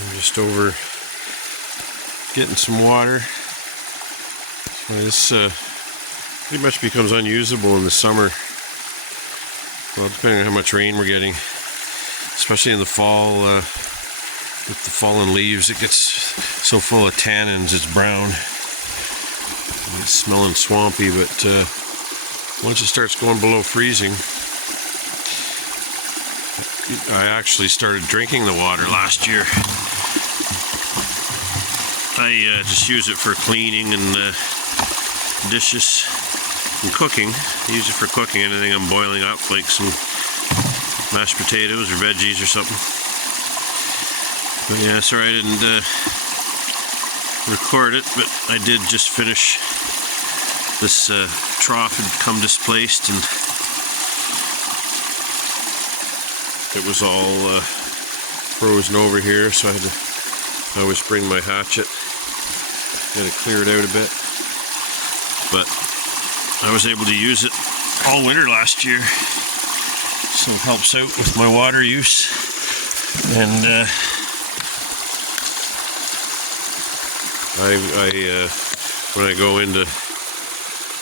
I'm just over getting some water. So this pretty much becomes unusable in the summer. Well, depending on how much rain we're getting, especially in the fall, with the fallen leaves, it gets so full of tannins it's brown. It's smelling swampy, but once it starts going below freezing, I actually started drinking the water last year. I just use it for cleaning and dishes and cooking. I use it for cooking anything I'm boiling up, like some mashed potatoes or veggies or something. But yeah, sorry I didn't record it, but I did just finish. This trough had become displaced and it was all frozen over here, so I had to always bring my hatchet. Got to clear it out a bit. But I was able to use it all winter last year, so it helps out with my water use. And when I go into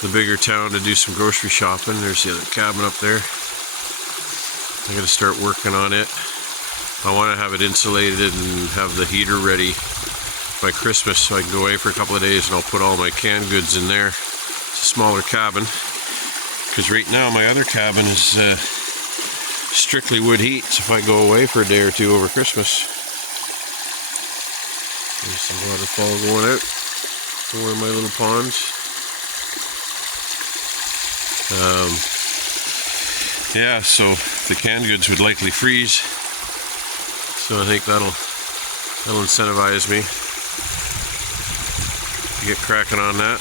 the bigger town to do some grocery shopping, there's the other cabin up there. I got to start working on it. I want to have it insulated and have the heater ready by Christmas, so I can go away for a couple of days and I'll put all my canned goods in there. It's a smaller cabin, because right now my other cabin is strictly wood heat, so if I go away for a day or two over Christmas, there's some waterfall going out to one of my little ponds. Yeah, so the canned goods would likely freeze, so I think that'll incentivize me to get cracking on that.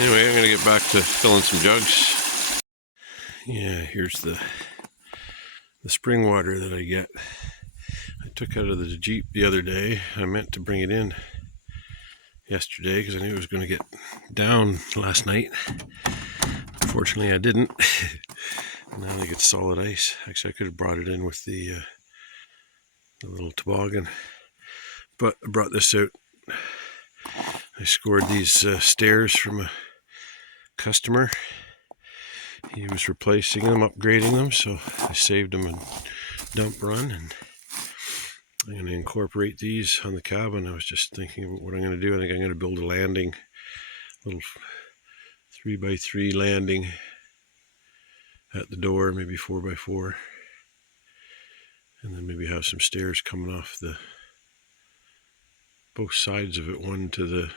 Anyway, I'm gonna get back to filling some jugs. Yeah, here's the spring water that I get. I took out of the Jeep the other day. I meant to bring it in yesterday because I knew it was going to get down last night. Unfortunately, I didn't. Now I think it's solid ice. Actually, I could have brought it in with the little toboggan, but I brought this out. I scored these stairs from a customer. He was replacing them, upgrading them, so I saved them a dump run, and I'm going to incorporate these on the cabin. I was just thinking about what I'm going to do. I think I'm going to build a landing, little 3x3 landing at the door, maybe 4x4, and then maybe have some stairs coming off both sides of it, one to the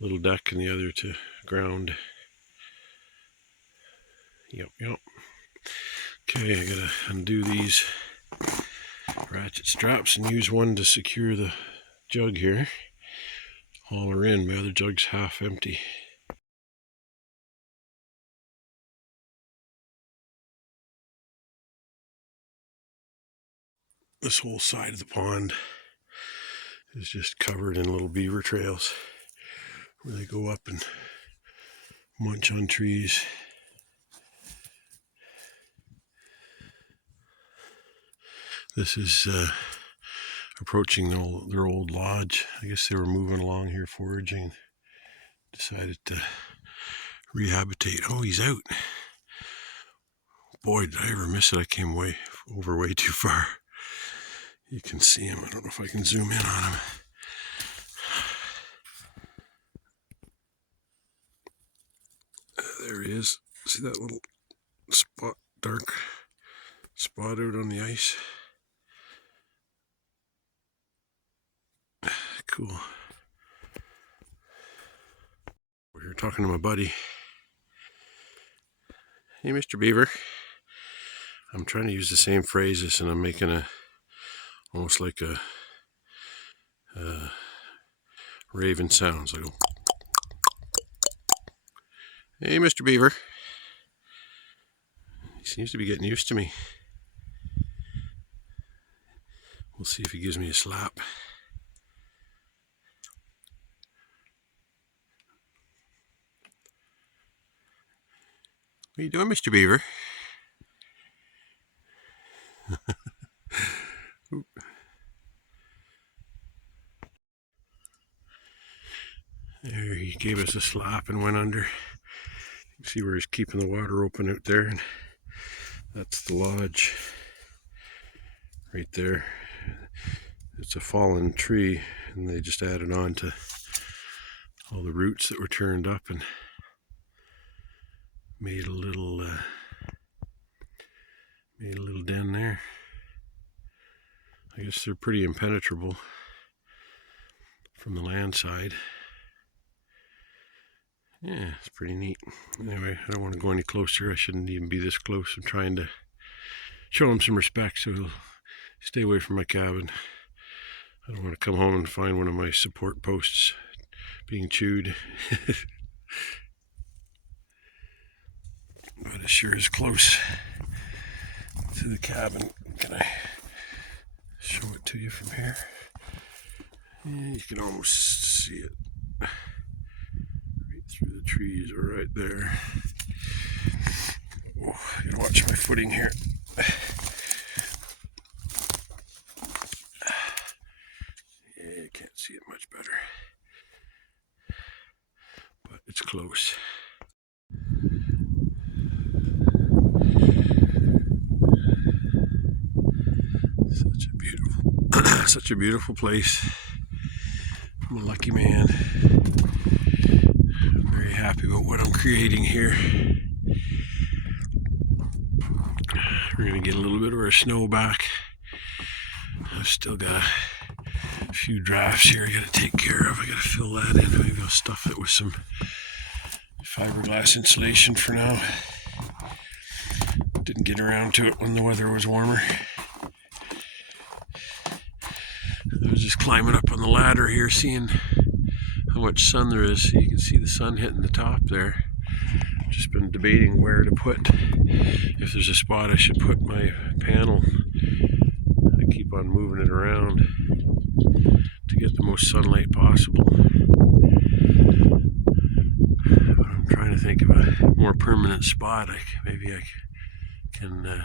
little deck and the other to ground. Yep. Okay, I gotta undo these ratchet straps and use one to secure the jug here. Haul her in. My other jug's half empty. This whole side of the pond is just covered in little beaver trails where they go up and munch on trees. This is approaching their old lodge. I guess they were moving along here foraging. Decided to rehabilitate. Oh, he's out. Boy, did I ever miss it. I came way too far. You can see him. I don't know if I can zoom in on him. There he is. See that little spot, dark spot out on the ice? Cool. We're here talking to my buddy. Hey, Mr. Beaver. I'm trying to use the same phrases, and I'm making almost like a raven sounds. I go, hey, Mr. Beaver. He seems to be getting used to me. We'll see if he gives me a slap. What are you doing, Mr. Beaver? There, he gave us a slap and went under. You can see where he's keeping the water open out there. And that's the lodge right there. It's a fallen tree, and they just added on to all the roots that were turned up and made a little den there. I guess they're pretty impenetrable from the land side. Yeah, it's pretty neat. Anyway, I don't want to go any closer. I shouldn't even be this close. I'm trying to show him some respect, so he'll stay away from my cabin. I don't want to come home and find one of my support posts being chewed. But it sure is close to the cabin. Can I show it to you from here? Yeah, you can almost see it right through the trees right there. Oh, I gotta watch my footing here. Yeah, you can't see it much better, but it's close. Such a beautiful place. I'm a lucky man. I'm very happy about what I'm creating here. We're gonna get a little bit of our snow back. I've still got a few drafts here I gotta take care of. I gotta fill that in. Maybe I'll stuff it with some fiberglass insulation for now. Didn't get around to it when the weather was warmer. I was just climbing up on the ladder here, seeing how much sun there is. So you can see the sun hitting the top there. Just been debating where to put. If there's a spot I should put my panel. I keep on moving it around to get the most sunlight possible. But I'm trying to think of a more permanent spot. Maybe I can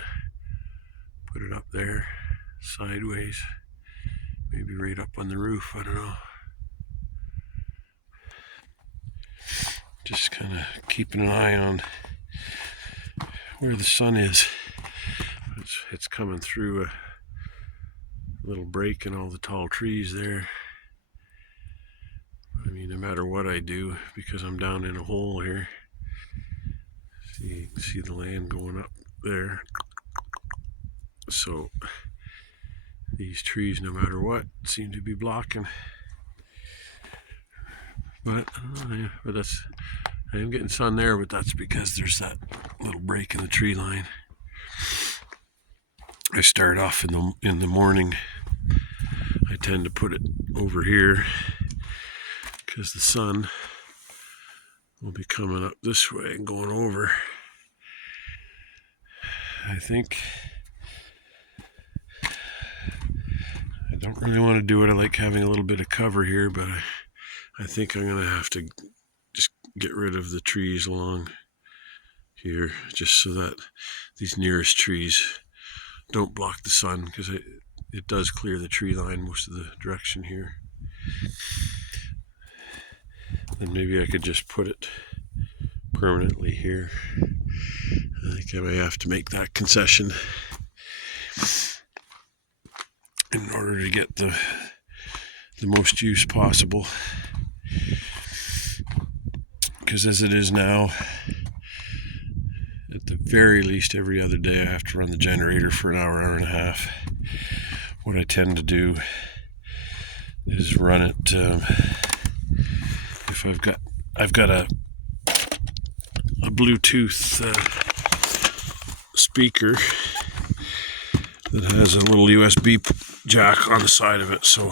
put it up there, sideways. Maybe right up on the roof, I don't know. Just kind of keeping an eye on where the sun is. It's coming through a little break in all the tall trees there. I mean, no matter what I do, because I'm down in a hole here, you can see the land going up there. So these trees, no matter what, seem to be blocking. But I am getting sun there, but that's because there's that little break in the tree line. I start off in the morning. I tend to put it over here because the sun will be coming up this way and going over. I think I don't really want to do it. I like having a little bit of cover here, but I think I'm going to have to just get rid of the trees along here, just so that these nearest trees don't block the sun, because it does clear the tree line most of the direction here. Then maybe I could just put it permanently here. I think I may have to make that concession in order to get the most use possible. Because as it is now, at the very least every other day I have to run the generator for an hour, hour and a half. What I tend to do is run it, if I've got a Bluetooth speaker that has a little USB jack on the side of it, so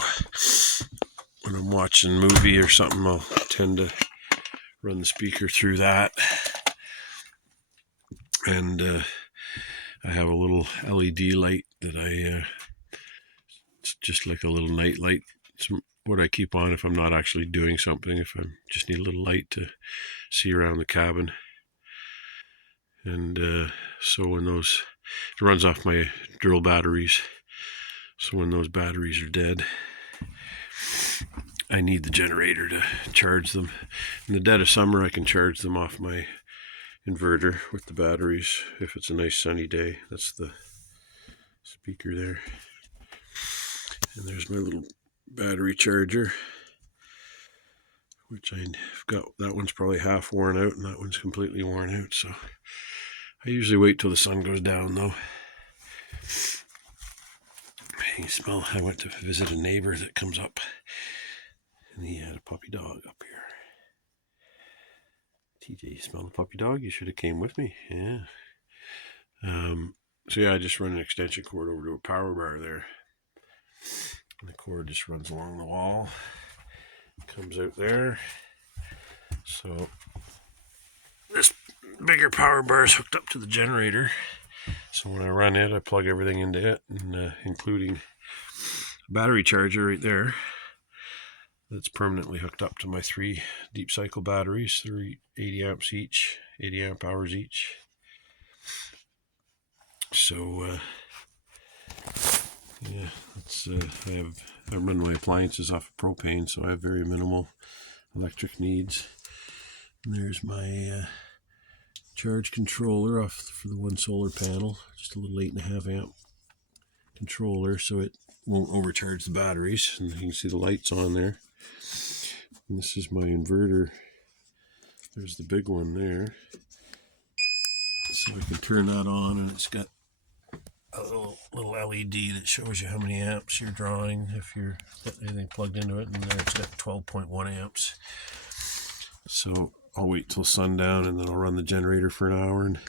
when I'm watching a movie or something, I'll tend to run the speaker through that. And I have a little LED light that it's just like a little night light. It's what I keep on if I'm not actually doing something, if I just need a little light to see around the cabin. And so when it runs off my drill batteries, so when those batteries are dead, I need the generator to charge them. In the dead of summer, I can charge them off my inverter with the batteries if it's a nice sunny day. That's the speaker there. And there's my little battery charger, which I've got. That one's probably half worn out and that one's completely worn out. So I usually wait till the sun goes down though. You smell, I went to visit a neighbor that comes up and he had a puppy dog up here. TJ, you smell the puppy dog? You should have came with me. Yeah. So yeah, I just run an extension cord over to a power bar there. And the cord just runs along the wall. Comes out there. So this bigger power bar is hooked up to the generator. So when I run it, I plug everything into it, and including a battery charger right there. That's permanently hooked up to my 3 deep cycle batteries. They're 80 amps each, 80 amp hours each. So yeah, it's I run my appliances off of propane, so I have very minimal electric needs. And there's my charge controller off for the one solar panel, just a little 8.5 amp controller, so it won't overcharge the batteries. And you can see the lights on there. And this is my inverter. There's the big one there. So I can turn that on, and it's got a little LED that shows you how many amps you're drawing if you're got anything plugged into it. And there it's got 12.1 amps. So I'll wait till sundown, and then I'll run the generator for an hour and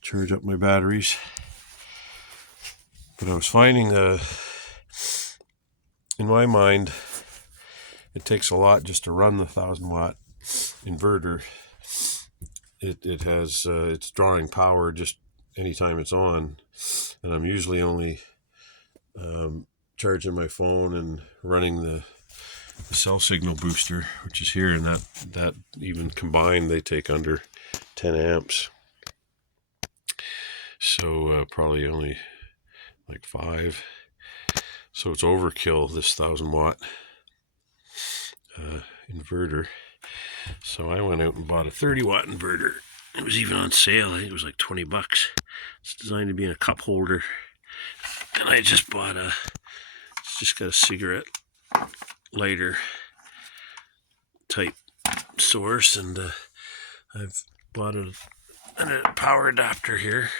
charge up my batteries. But I was finding in my mind, it takes a lot just to run the 1,000-watt inverter. It has it's drawing power just anytime it's on, and I'm usually only charging my phone and running the cell signal booster, which is here, and that even combined they take under 10 amps. So probably only like 5. So it's overkill, this 1,000-watt inverter. So I went out and bought a 30-watt inverter. It was even on sale. I think it was like $20. It's designed to be in a cup holder. And I just bought it's just got a cigarette lighter type source, and I've bought a power adapter here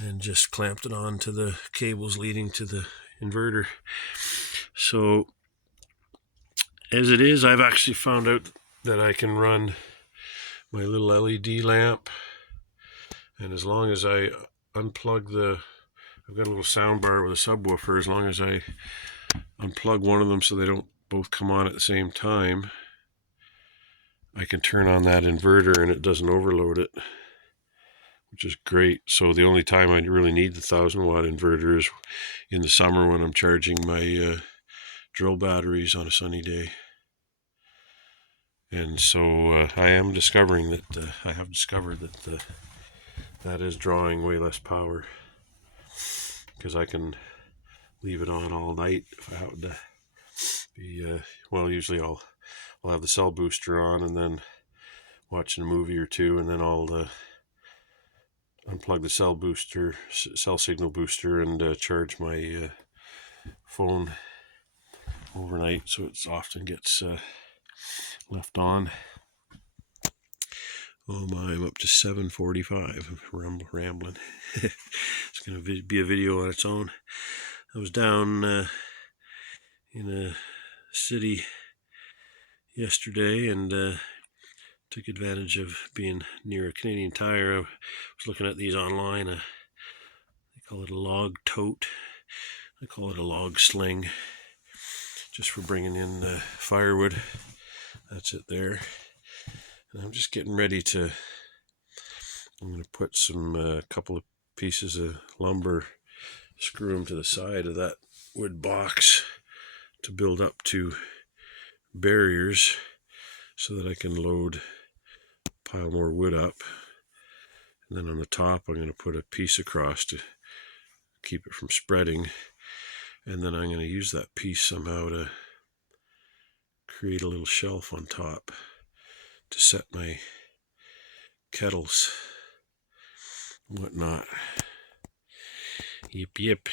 and just clamped it onto the cables leading to the inverter. So as it is, I've actually found out that I can run my little LED lamp, and as long as I unplug I've got a little sound bar with a subwoofer, as long as I unplug one of them so they don't both come on at the same time, I can turn on that inverter and it doesn't overload it, which is great. So the only time I really need the 1,000-watt inverter is in the summer when I'm charging my drill batteries on a sunny day. And so I am discovering that I have discovered that that is drawing way less power, because I can leave it on all night if I happen to be well, usually I'll have the cell booster on and then watching a movie or two, and then I'll unplug the cell signal booster, and charge my phone overnight, so it often gets left on. Oh my, I'm up to 7:45. I'm rambling. It's going to be a video on its own. I was down in a city yesterday, and took advantage of being near a Canadian Tire. I was looking at these online. They call it a log tote. I call it a log sling, just for bringing in firewood. That's it there. And I'm just getting ready to, I'm going to put some couple of pieces of lumber, screw them to the side of that wood box to build up to barriers so that I can pile more wood up. And then on the top I'm going to put a piece across to keep it from spreading. And then I'm going to use that piece somehow to create a little shelf on top to set my kettles and whatnot. Yep.